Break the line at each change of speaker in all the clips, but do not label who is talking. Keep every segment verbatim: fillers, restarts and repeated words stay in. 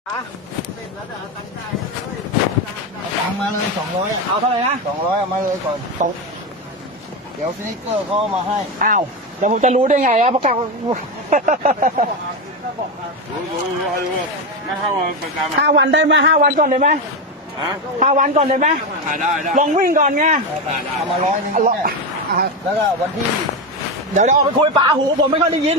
อะ
ตังมาเลยสองร้อย
เอาเท่าไหร่นะ
สองร้อยเอามาเลยก่อน
ตก
เดี๋ยวสนิกเกอร์เขาเอามาให้
อ้าวเดี๋ยวผมจะรู้ได้ไงอะประกาศ
รู้รู้รู้รู้ไม่เข้ามาประจำ
ห้าวันได้ไหมห้าวันก่อนได้ไหม
ฮะ
ห้าวันก่อนได้ไหม
ได้ได้
ลองวิ่งก่อนไง
เอามาร้อยหนึง
เอาละ
เนี่ย
อ่ะ
แล้วก็วันที่
เดี๋ยวเดี๋ยวออกไปคุยป่าหูผมไม่ค่อยได้ยิน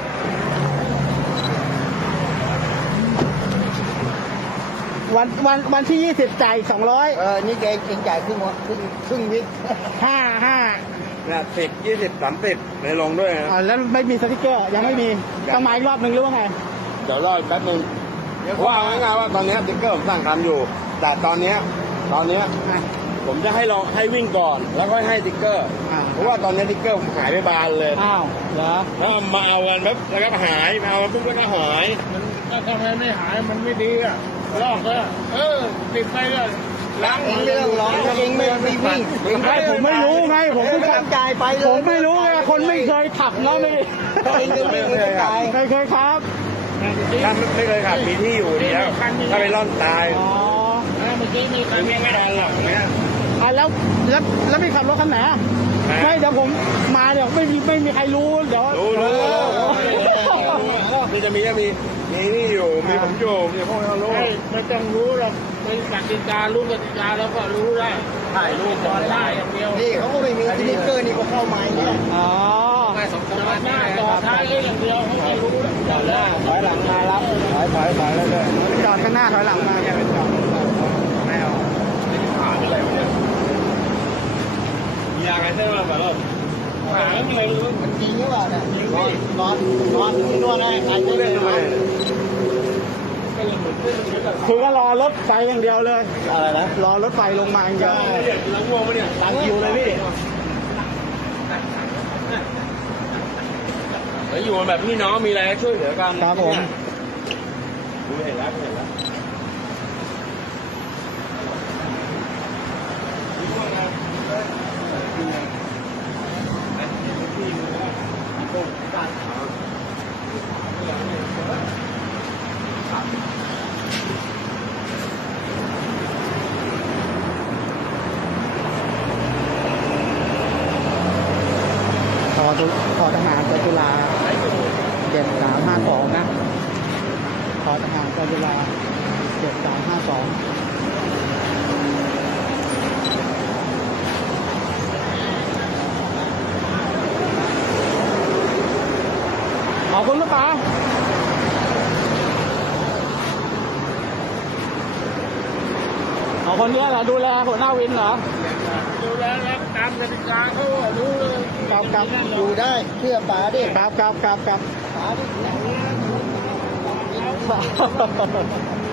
วันวันวันที่ยี่สิบจ่ายสองร้อย
เออนี่แกเองจ่ายครึ่งวันครึ่งครึ่งวิก
ห้าห้า
เนี่ยสิบยี่สิบสามสิบในลงด้วยนะ
อ่าแล้วไม่มีสติ๊กเกอร์ยังไม่มีต้องมาอีกรอบหนึ่งหรือว่าไง
เดี๋ยวรออีกแป๊บนึงว่าเอาง่ายๆว่าตอนนี้สติ๊กเกอร์ผมสั่งทำอยู่ แต่ตอนเนี้ยตอนเนี้ย
อ่ะ
ผมจะให้ลองให้วิ่งก่อน แล้วก็ให้สติ๊กเกอร์
อ่า
เพราะว่าตอนนี้สติ๊กเกอร์ผมหายไปบานเลย
อ้าวเหรอ
แล้วมาเอากันแบบแล้วก็หายมาเอากันปุ๊บแล้วก็หาย
ถ้าทำไมไม่หายมันไม่ดีอ่ะลอกก็เออติดไปเลยล้าง
เองไม่ต้องร้องเองไม่ไม่วิ่ง
ไม่ผมไม่รู้ไงผมเพิ่ง
ตั้งจ่ายไปเลย
ผมไม่รู้ไงคนไม่เคยขับเนาะไม่
เองจะวิ่งไม่จ่าย
ไม่เคยครับ
ถ้าไม่เคยขับมีที่อยู่ดีแล้วถ้าไปร่อนตาย
อ๋อ
เมื่อกี้มีใคร
วิ่งไม่ทันหรอกเนี่ย
อ่ะแล้วแล้วแล้วพี่ขับรถคันไหนอ่ะ
ไหน
ไม่เดี๋ยวผมมาเดี๋ยวไม่มีไม่มีใครรู้เดี๋ยว
รู้รู้
เออ
มีจะมีก็มีมีนี่อยู่มีผมอยู่มีพวกเขารู้
ไม่ไม่ต้องรู้หรอกเป็นกติการู้กติกาแล้วก็รู้ได้ถ่ายรูปก่อนได้อย่างเดียว
นี่เขาก็ไม่มีสนิกเกอร์นี่ก็เข้ามาอย่างนี้แหละ
อ๋อ
จอดหน้าต่อท้ายอย่างเดียวเขาไม่รู้จอดได้
ถอยหลังมารับ
ถอยถอยถอยแล้วเลย
จอดข้างหน้าถอยหลังมาแกไปจอด
ไม่เอาผ่านอะไรวะเนี่ยมีอะไรใช่ไหมแบบว่า
หายไม่รู้
มันจริงหรือเปล่าเนี่ยนอนนอนนอนที่นวดได้ใครจะ
เล่
เล่
น
น
ทำไม
คือก็รอรถไฟอย่างเดียวเลย
อะไรนะ
รอรถไฟลงมาอย่างเดียว
เนี่ยล้างง่วงปะเนี่ย
ตามคิวเลยพี่
เฮ้ยอยู่แบบพี่น้องมีอะไรช่วยเหลือกัน
ครับผม
ดูเห็นแล้วเห็นแล้ว
ขอตุขอทหารเจตุลาเจ็ดสามห้าสองนะขอทหารเจตุลาเจ็ดสามห้าสองขอบคุณลูกค้าขอคนนี้เหรอดูแลหัวหน้าวินเหรอ
ดูแลแล้วตามกติกาเขารู้เลย
ครับครับ
อยู่ได้เชื่อป๋าดิ
ครับครับครับครับ
ป๋าดิ
ครับ